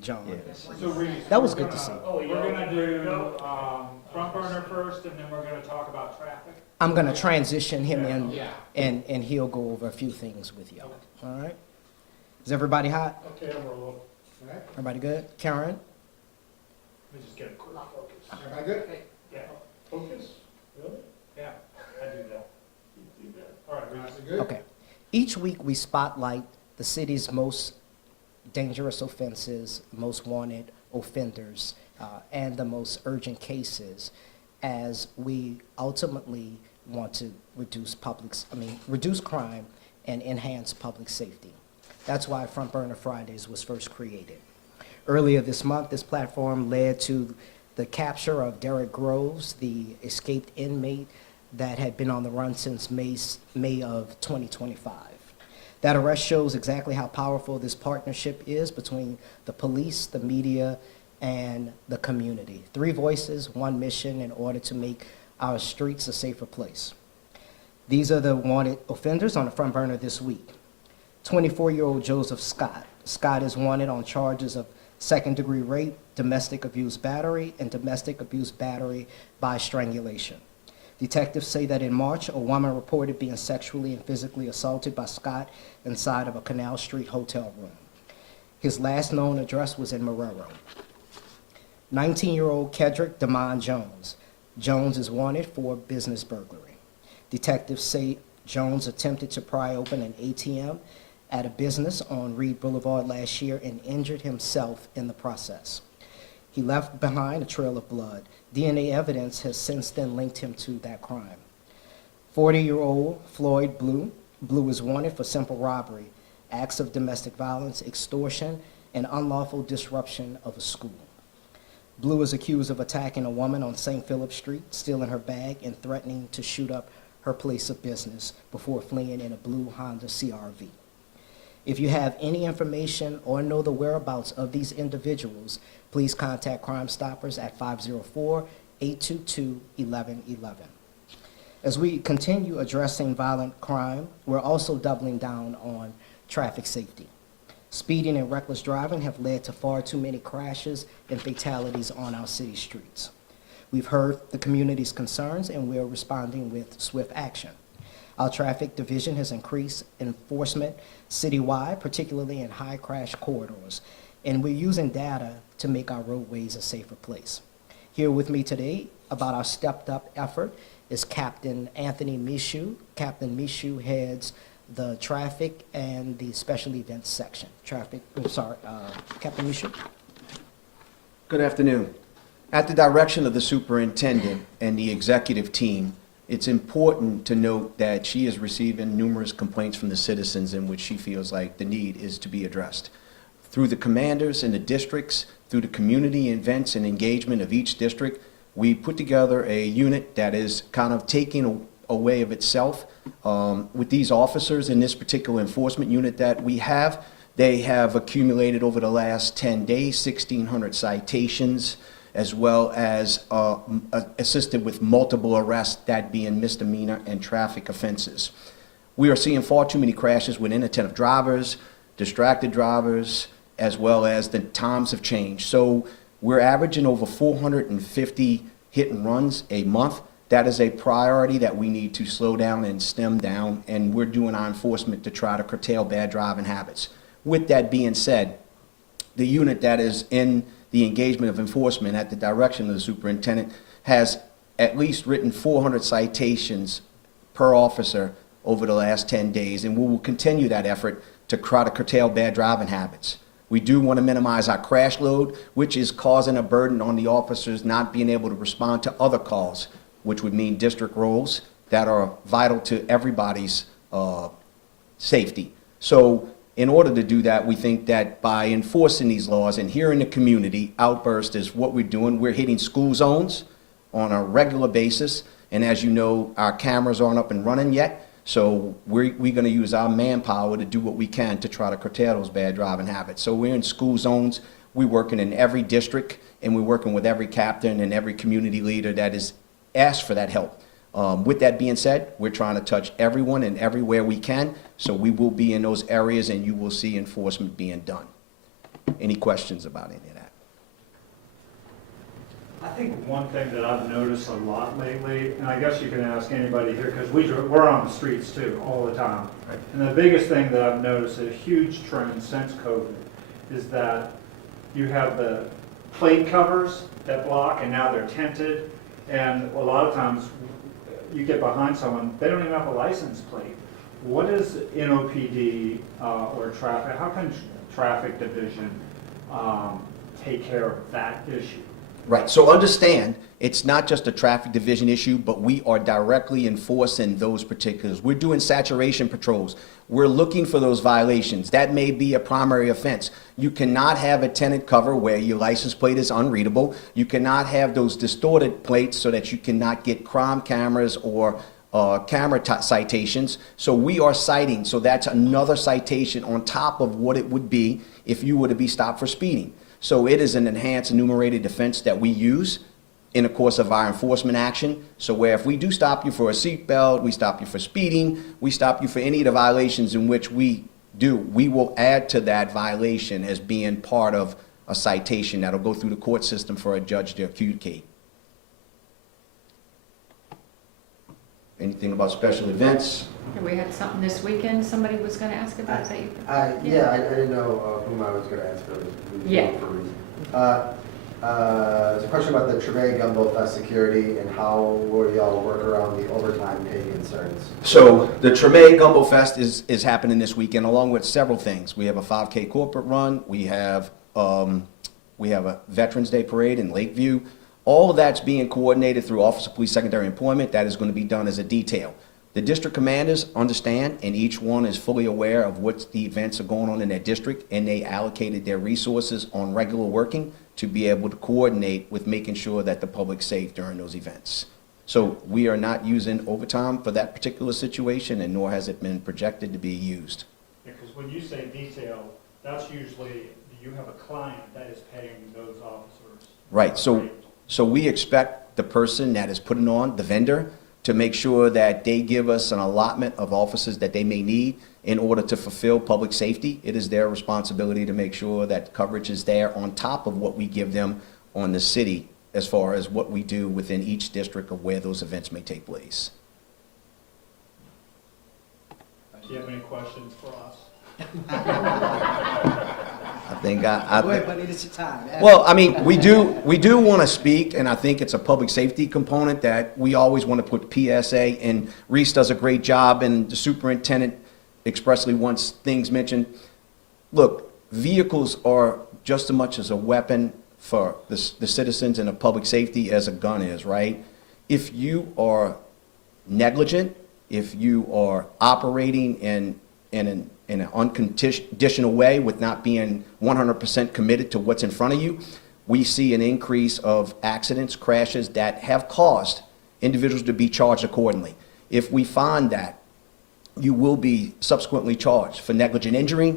John. Yeah. So That was good to see. we're gonna do, front burner first, and then we're gonna talk about traffic. I'm gonna transition him in, Yeah. and he'll go over a few things with y'all. All right? Is everybody hot? Okay, I'm rolling. All right, Everybody good? Karen? let me just get a quick focus. Everybody good? Yeah. Focus? Really? Yeah, I do that. You do that. All right, Reese. Everybody good? Okay. Each week, we spotlight the city's most dangerous offenses, most wanted offenders, and the most urgent cases as we ultimately want to reduce crime and enhance public safety. That's why Front Burner Fridays was first created. Earlier this month, this platform led to the capture of Derek Groves, the escaped inmate that had been on the run since May of 2025. That arrest shows exactly how powerful this partnership is between the police, the media, and the community. 3 voices, 1 mission in order to make our streets a safer place. These are the wanted offenders on the front burner this week. 24-year-old Joseph Scott. Scott is wanted on charges of second-degree rape, domestic abuse battery, and domestic abuse battery by strangulation. Detectives say that in March, a woman reported being sexually and physically assaulted by Scott inside of a Canal Street hotel room. His last known address was in Marrero. 19-year-old Kedrick Damon Jones. Jones is wanted for business burglary. Detectives say Jones attempted to pry open an ATM at a business on Reed Boulevard last year and injured himself in the process. He left behind a trail of blood. DNA evidence has since then linked him to that crime. 40-year-old Floyd Blue. Blue is wanted for simple robbery, acts of domestic violence, extortion, and unlawful disruption of a school. Blue is accused of attacking a woman on St. Philip Street, stealing her bag, and threatening to shoot up her place of business before fleeing in a blue Honda CRV. If you have any information or know the whereabouts of these individuals, please contact Crime Stoppers at 504-822-1111. As we continue addressing violent crime, we're also doubling down on traffic safety. Speeding and reckless driving have led to far too many crashes and fatalities on our city streets. We've heard the community's concerns, and we're responding with swift action. Our traffic division has increased enforcement citywide, particularly in high crash corridors, and we're using data to make our roadways a safer place. Here with me today about our stepped up effort is Captain Anthony Michaud. Captain Michaud heads the traffic and the special events section. Captain Michaud. Good afternoon. At the direction of the superintendent and the executive team, it's important to note that she is receiving numerous complaints from the citizens in which she feels like the need is to be addressed. Through the commanders in the districts, through the community events and engagement of each district, we put together a unit that is kind of taking a way of itself. With these officers in this particular enforcement unit that we have, they have accumulated over the last 10 days 1,600 citations, as well as assisted with multiple arrests, that being misdemeanor and traffic offenses. We are seeing far too many crashes with inattentive drivers, distracted drivers, as well as the times have changed. So we're averaging over 450 hit and runs a month. That is a priority that we need to slow down and stem down, and we're doing our enforcement to try to curtail bad driving habits. With that being said, the unit that is in the engagement of enforcement at the direction of the superintendent has at least written 400 citations per officer over the last 10 days, and we will continue that effort to try to curtail bad driving habits. We do want to minimize our crash load, which is causing a burden on the officers not being able to respond to other calls, which would mean district roles that are vital to everybody's safety. So in order to do that, we think that by enforcing these laws and here in the community, outburst is what we're doing. We're hitting school zones on a regular basis. And as you know, our cameras aren't up and running yet. So we're going to use our manpower to do what we can to try to curtail those bad driving habits. So we're in school zones. We're working in every district, and we're working with every captain and every community leader that is asked for that help. With that being said, we're trying to touch everyone and everywhere we can, so we will be in those areas and you will see enforcement being done. any questions about any of that. I think one thing that I've noticed a lot lately, and I guess you can ask anybody here, because we're on the streets too, all the time. Right. And the biggest thing that I've noticed, a huge trend since COVID, is that you have the plate covers that block, and now they're tinted. And a lot of times, you get behind someone, they don't even have a license plate. What is NOPD or traffic, how can traffic division take care of that issue? Right, so understand, it's not just a traffic division issue, but we are directly enforcing those particulars. We're doing saturation patrols. We're looking for those violations. That may be a primary offense. You cannot have a tenant cover where your license plate is unreadable. You cannot have those distorted plates so that you cannot get crime cameras or camera citations. So we are citing, so that's another citation on top of what it would be if you were to be stopped for speeding. So it is an enhanced enumerated offense that we use in the course of our enforcement action. So where if we do stop you for a seatbelt, we stop you for speeding, we stop you for any of the violations in which we do, we will add to that violation as being part of a citation that'll go through the court system for a judge to adjudicate. Anything about special events? We had something this weekend somebody was going to ask about that. Yeah, I didn't know whom I was going to ask for. Yeah. There's a question about the Trevay Gumbo Fest security and how will y'all work around the overtime pay concerns? So the Tremay Gumbo Fest is happening this weekend along with several things. We have a 5K corporate run. We have a Veterans Day parade in Lakeview. All of that's being coordinated through Office of Police Secondary Employment. That is going to be done as a detail. The district commanders understand, and each one is fully aware of what the events are going on in their district, and they allocated their resources on regular working to be able to coordinate with making sure that the public's safe during those events. So we are not using overtime for that particular situation, and nor has it been projected to be used. Because when you say detail, that's usually, you have a client that is paying those officers. Right, so we expect the person that is putting on, the vendor, to make sure that they give us an allotment of officers that they may need in order to fulfill public safety. It is their responsibility to make sure that coverage is there on top of what we give them on the city as far as what we do within each district of where those events may take place. Do you have any questions for us? I think Go ahead, buddy, it's your time. well, I mean, we do want to speak, and I think it's a public safety component that we always want to put PSA, and Reese does a great job, and the superintendent expressly wants things mentioned. Look, vehicles are just as much as a weapon for the citizens and the public safety as a gun is, right? If you are negligent, if you are operating in an unconditional way with not being 100% committed to what's in front of you, we see an increase of accidents, crashes that have caused individuals to be charged accordingly. If we find that, you will be subsequently charged for negligent injury,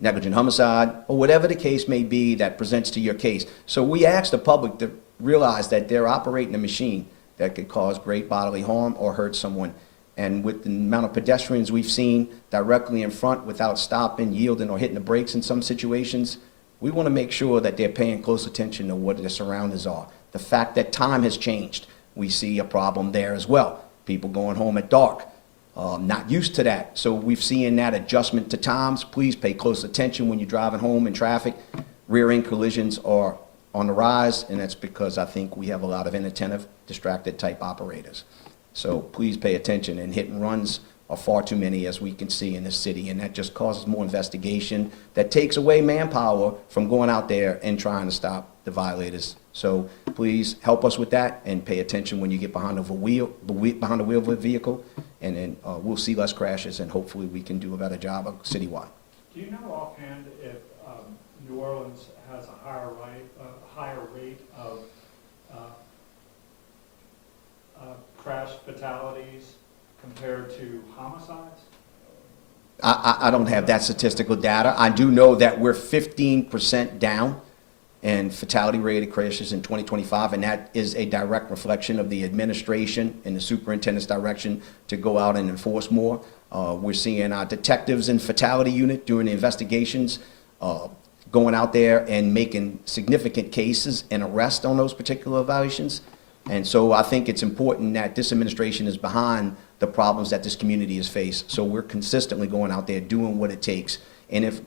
negligent homicide, or whatever the case may be that presents to your case. So we ask the public to realize that they're operating a machine that could cause great bodily harm or hurt someone. And with the amount of pedestrians we've seen directly in front without stopping, yielding, or hitting the brakes in some situations, we want to make sure that they're paying close attention to what their surroundings are. The fact that time has changed, we see a problem there as well. People going home at dark, not used to that. So we've seen that adjustment to times. Please pay close attention when you're driving home in traffic. Rear-end collisions are on the rise, and that's because I think we have a lot of inattentive, distracted type operators. So please pay attention, and hit and runs are far too many, as we can see in this city, and that just causes more investigation that takes away manpower from going out there and trying to stop the violators. So please help us with that and pay attention when you get behind the wheel of a vehicle, and then we'll see less crashes, and hopefully we can do a better job citywide. Do you know offhand if New Orleans has a higher rate of crash fatalities compared to homicides? I don't have that statistical data. I do know that we're 15% down in fatality-related crashes in 2025, and that is a direct reflection of the administration and the superintendent's direction to go out and enforce more. We're seeing our detectives in fatality unit doing the investigations going out there and making significant cases and arrest on those particular violations. And so I think it's important that this administration is behind the problems that this community has faced. So we're consistently going out there doing what it takes. And if,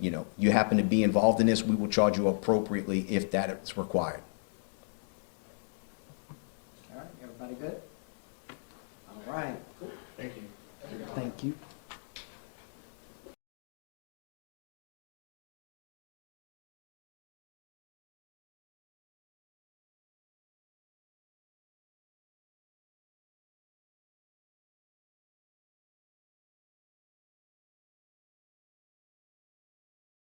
you happen to be involved in this, we will charge you appropriately if that is required. All right, everybody good? All right, Thank you. thank you.